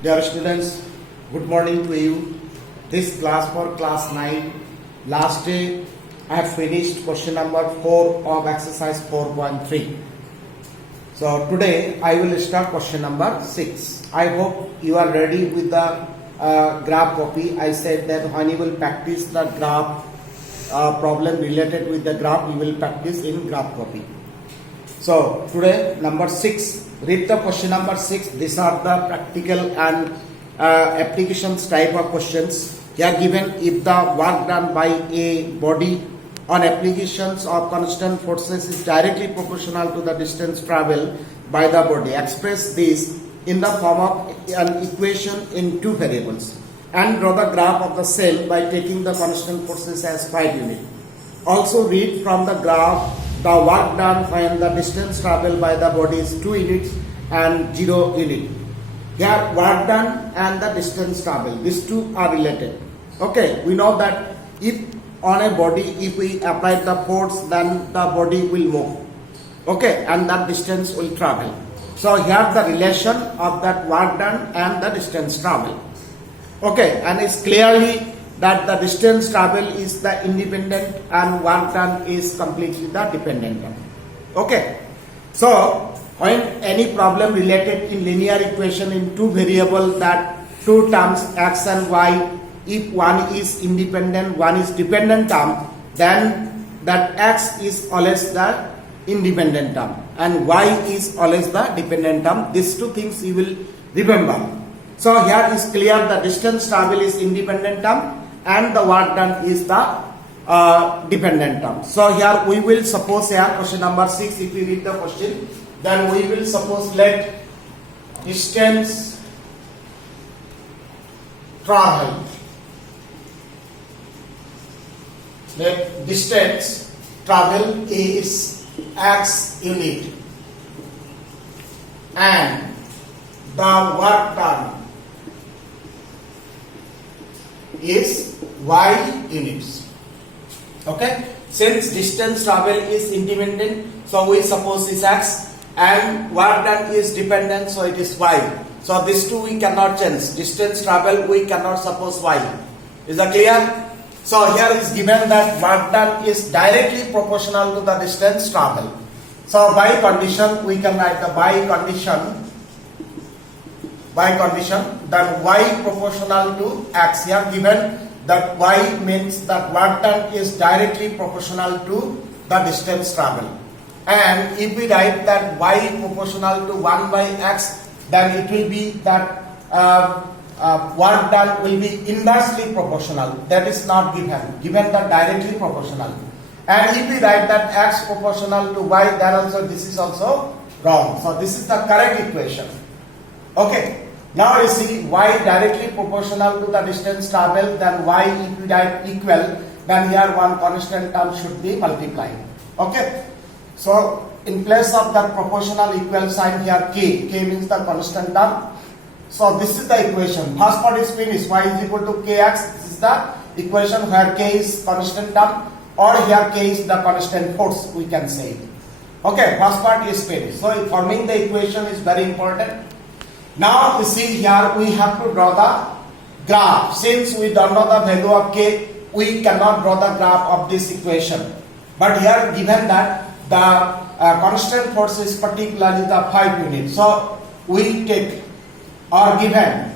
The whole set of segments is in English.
Dear students, good morning to you. This class for class 9. Last day I have finished question number 4 of exercise 4.3. So today I will start question number 6. I hope you are ready with the graph copy. I said that when you will practice the graph problem related with the graph, you will practice in graph copy. So today number 6. Read the question number 6. These are the practical and applications type of questions. Here given, if the work done by a body on applications of constant forces is directly proportional to the distance traveled by the body, express this in the form of an equation in two variables and draw the graph of the cell by taking the constant forces as 5 units. Also read from the graph the work done when the distance traveled by the body is 2 units and 0 unit. Here work done and the distance traveled, these two are related. Okay, we know that if on a body, if we apply the force, then the body will move. Okay, and that distance will travel. So here the relation of that work done and the distance travel. Okay, and it's clearly that the distance travel is the independent and work done is completely the dependent one. Okay, so when any problem related in linear equation in two variable, that two terms x and y, if one is independent, one is dependent term, then that x is always the independent term and y is always the dependent term. These two things you will remember. So here is clear, the distance travel is independent term and the work done is the dependent term. So here we will suppose here question number 6, if we read the question, then we will suppose let distance travel, let distance travel is x unit and the work done is y units. Okay, since distance travel is independent, so we suppose is x and work done is dependent, so it is y. So these two we cannot change. Distance travel we cannot suppose y. Is that clear? So here is given that work done is directly proportional to the distance travel. So by condition we can write the by condition that y proportional to x. Here given that y means that work done is directly proportional to the distance travel. And if we write that y proportional to 1 by x, then it will be that work done will be inversely proportional. That is not given that directly proportional. And if we write that x proportional to y, then also this is also wrong. So this is the correct equation. Okay. Now you see y directly proportional to the distance traveled, then y if we write equal, then here one constant term should be multiplied. Okay. So in place of that proportional equal sign here k means the constant term. So this is the equation. First part is finished. Y is equal to kx. This is the equation where k is constant term, or here k is the constant force, we can say. Okay, first part is finished. So forming the equation is very important. Now you see here we have to draw the graph. Since we don't know the value of k, we cannot draw the graph of this equation. But here given that the constant force is particularly the 5 units. So we take or given,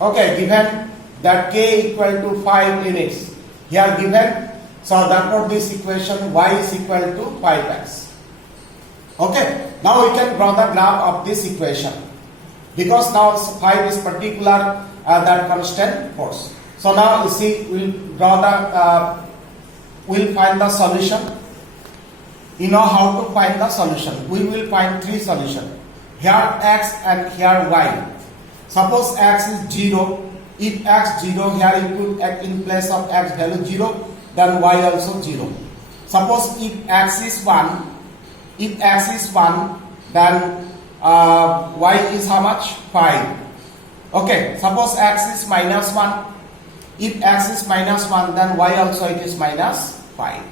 okay, given that k equal to 5 units. Here given, so therefore this equation y is equal to 5x. Okay, now we can draw the graph of this equation. Because now 5 is particular that constant force. So now you see we'll draw the we'll find the solution. You know how to find the solution. We will find 3 solutions. Here x and here y. Suppose x is 0. If x 0, here you put in place of x value 0, then y also 0. Suppose if x is 1, then y is how much? 5. Okay, suppose x is minus 1. If x is minus 1, then y also it is minus 5.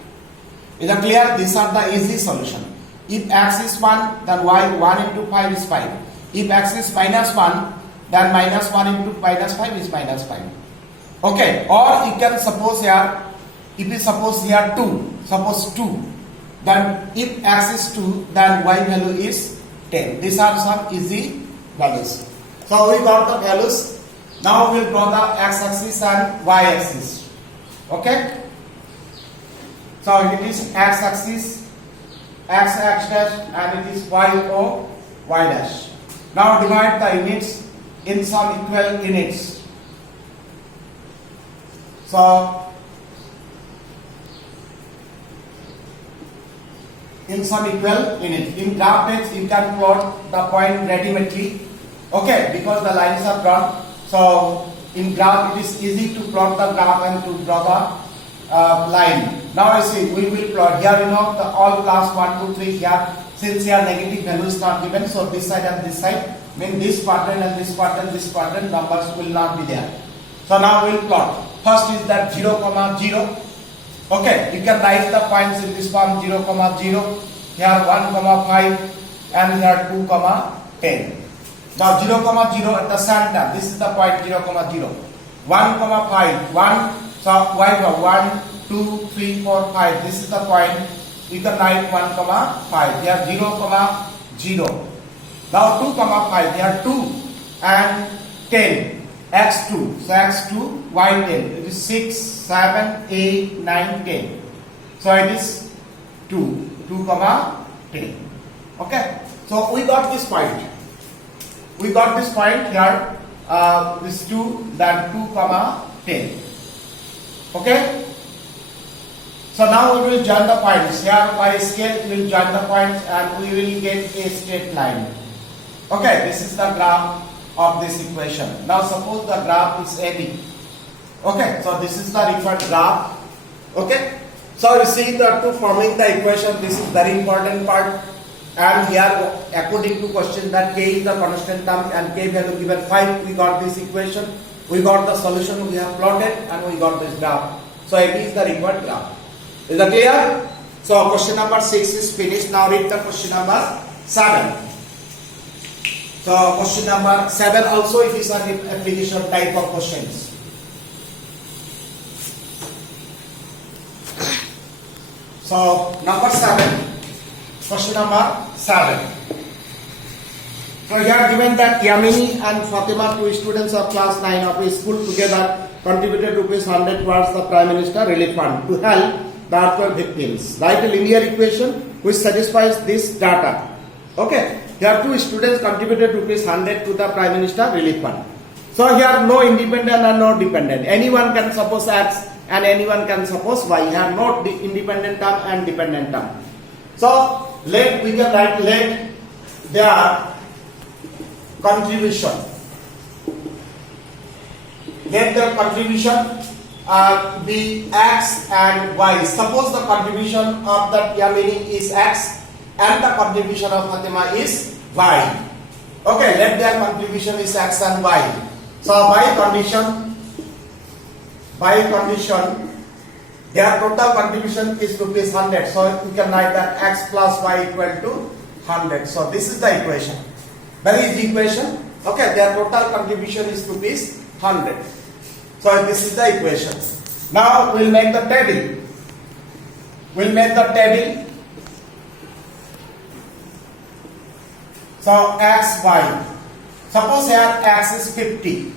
Is that clear? These are the easy solution. If x is 1, then y 1 into 5 is 5. If x is minus 1, then minus 1 into minus 5 is minus 5. Okay, or you can suppose here, if you suppose here 2, suppose 2, then if x is 2, then y value is 10. These are some easy values. So we got the values. Now we will draw the x-axis and y-axis. Okay? So it is x-axis, x dash, and it is y dash. Now divide the units in some equal units. So in some equal units. In graph page you can plot the point ready-madely. Okay, because the lines are drawn. So in graph it is easy to plot the graph and to draw the line. Now you see, we will plot here, you know, the all class 1, 2, 3 here. Since here negative values are given, so this side and this side, mean this quadrant and this quadrant numbers will not be there. So now we will plot. First is that 0, 0. Okay, you can write the points in this form 0, 0, here 1, 5, and here 2, 10. Now 0, 0 at the center, this is the point 0, 0. 1, 5, 1, so y 1, 2, 3, 4, 5, this is the point. You can write 1, 5, here 0, 0. Now 2, 5, here 2 and 10. x2, so x2, y10, it is 6, 7, 8, 9, 10. So it is 2, 10. Okay, so we got this point. We got this point here, this 2, then 2, 10. Okay, so now we will join the points. Here by scale we will join the points and we will get a straight line. Okay, this is the graph of this equation. Now suppose the graph is AB. Okay, so this is the referred graph. Okay, so you see that to forming the equation, this is very important part. And here according to question that k is the constant term and k value given 5, we got this equation, we got the solution, we have plotted, and we got this graph. So AB is the required graph. Is that clear? So question number 6 is finished. Now read the question number 7. So question number 7 also it is an application type of questions. So number 7, question number 7. So here given that Yamini and Fatima, 2 students of class 9 of a school together contributed ₹100 towards the Prime Minister Relief Fund to help the earthquake victims. Write a linear equation which satisfies this data. Okay, here 2 students contributed ₹100 to the Prime Minister Relief Fund. So here no independent and no dependent. Anyone can suppose X and anyone can suppose Y. Here no independent term and dependent term. So we can write let their contribution. Let their contribution be X and Y. Suppose the contribution of that Yamini is X and the contribution of Fatima is Y. Okay, let their contribution is X and Y. So by condition, their total contribution is ₹100. So you can write that X plus Y equal to 100. So this is the equation. Very easy equation. Okay, their total contribution is ₹100. So this is the equation. Now we'll make the table. So X, Y. Suppose here X is 50.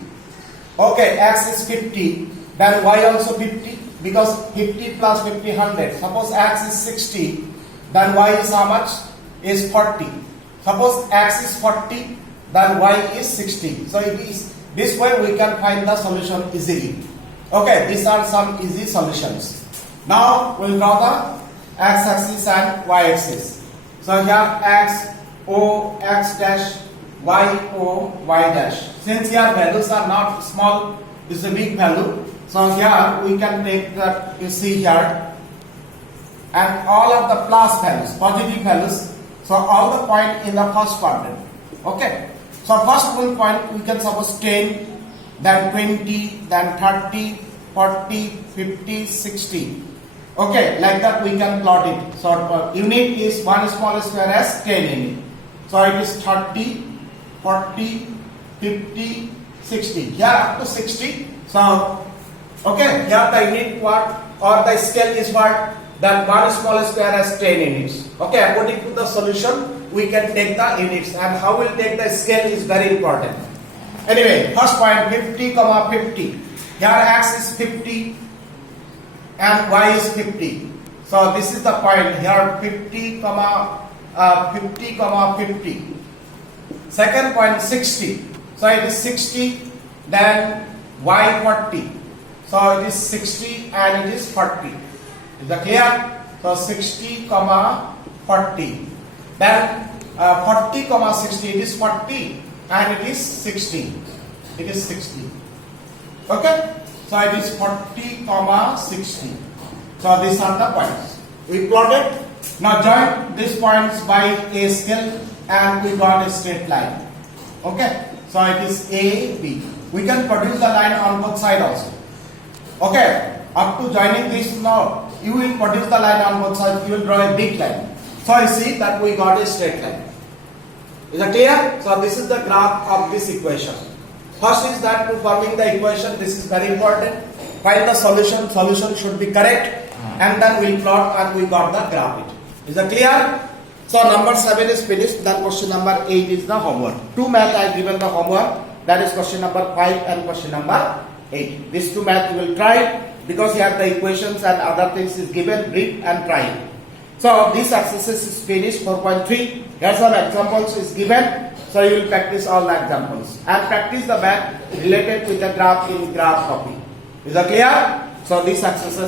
Okay, X is 50. Then Y also 50. Because 50 plus 50, 100. Suppose X is 60. Then Y is how much? Is 40. Suppose X is 40. Then Y is 60. So it is this way we can find the solution easily. Okay, these are some easy solutions. Now we'll draw the x-axis and y-axis. So here X O X dash Y O Y dash. Since here values are not small, this is a big value. So here we can take that, you see here, and all of the plus values, positive values. So all the point in the first quadrant. Okay. So first one point we can suppose 10, then 20, then 30, 40, 50, 60. Okay, like that we can plot it. So unit is 1 small square as 10 unit. So it is 30, 40, 50, 60. Here up to 60. So, okay, here the unit what or the scale is what? That 1 small square has 10 units. Okay, according to the solution, we can take the units, and how we'll take the scale is very important. Anyway, first point 50, 50. Here x is 50 and y is 50. So this is the point here 50, 50. Second point 60. So it is 60, then y 40. So it is 60 and it is 40. Is that clear? So 60, 40. Then 40, 60. It is 40 and it is 60. It is 60. Okay? So it is 40, 60. So these are the points. We plotted. Now join these points by a scale and we got a straight line. Okay? So it is A, B. We can produce the line on both sides also. Okay? Up to joining this now, you will produce the line on both sides. You will draw a big line. So you see that we got a straight line. Is that clear? So this is the graph of this equation. First is that to forming the equation, this is very important. Find the solution. Solution should be correct. And then we plot and we got the graph. Is that clear? So number 7 is finished. Then question number 8 is the homework. 2 math I have given the homework. That is question number 5 and question number 8. These 2 math you will try because you have the equations and other things is given. Read and try. So this exercise is finished. 4.3. Here some examples is given. So you will practice all the examples and practice the math related with the graph in graph copy. Is that clear? So this exercise